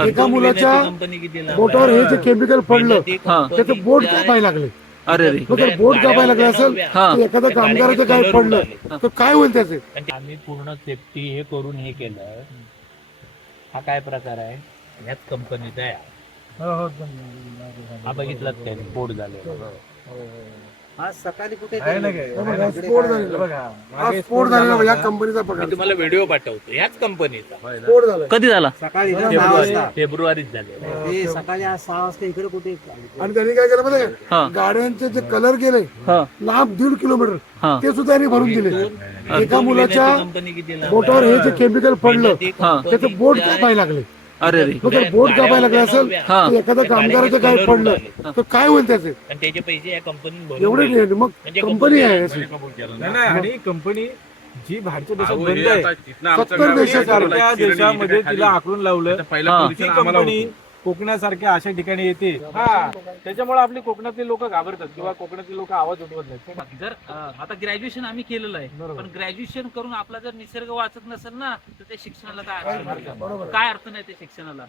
एका मुलाच्या बोटावर हे जे केमिकल पडलं त्याचं बोट कापायला लागले. अरे रे. मग जर बोट कापायला लागले असेल हा. तर एखाद्या कामगाराचं काय पडलं तर काय होईल त्याचे? आम्ही पूर्ण सेफ्टी हे करून हे केलं. हा काय प्रकार आहे? ह्याच कंपनीचा आहे. हा बघितलात काय बोर्ड झाले. आज सकाळी कुठे स्फोट झालेला, हा स्फोट झालेला या कंपनीचा मी प्रकार. तुम्हाला व्हिडिओ पाठवतो. ह्याच कंपनीचा स्फोट झाला कधी झाला? सकाळी 6 वाजता फेब्रुवारीत झाले. ते सकाळी आज 6 वाजता इकडे कुठे आणि त्यांनी काय केलं माहिती हा. का? गाड्यांचे जे कलर गेले हा. लांब 1.5 किलोमीटर हा. ते सुद्धा त्यांनी भरून दिले. एका मुलाच्या कंपनी किती लांब बोटावर हे जे केमिकल पडलं हा. त्याचं बोट कापायला लागले. अरे रे. मग जर बोट कापायला लागले असेल हा. तर एखाद्या कामगाराचं काय पडलं तर काय होईल त्याचे? आणि त्याचे पैसे या कंपनीत एवढे नाही. मग कंपनी आहे अशी. नाही आणि कंपनी जी बाहेरच्या देशात बंद आहे 70 देशात सारख्या देशामध्ये तिला आकडून लावलं. हा. ती कंपनी कोकणासारख्या अशा ठिकाणी येते. हा त्याच्यामुळे आपले कोकणातले लोक घाबरतात किंवा कोकणातले लोक आवाज उठवत नाहीत. जर आता ग्रॅज्युएशन आम्ही केलेलं आहे, पण ग्रॅज्युएशन करून आपला जर निसर्ग वाचत नसेल ना तर त्या शिक्षणाला काय अर्थ नाही त्या शिक्षणाला.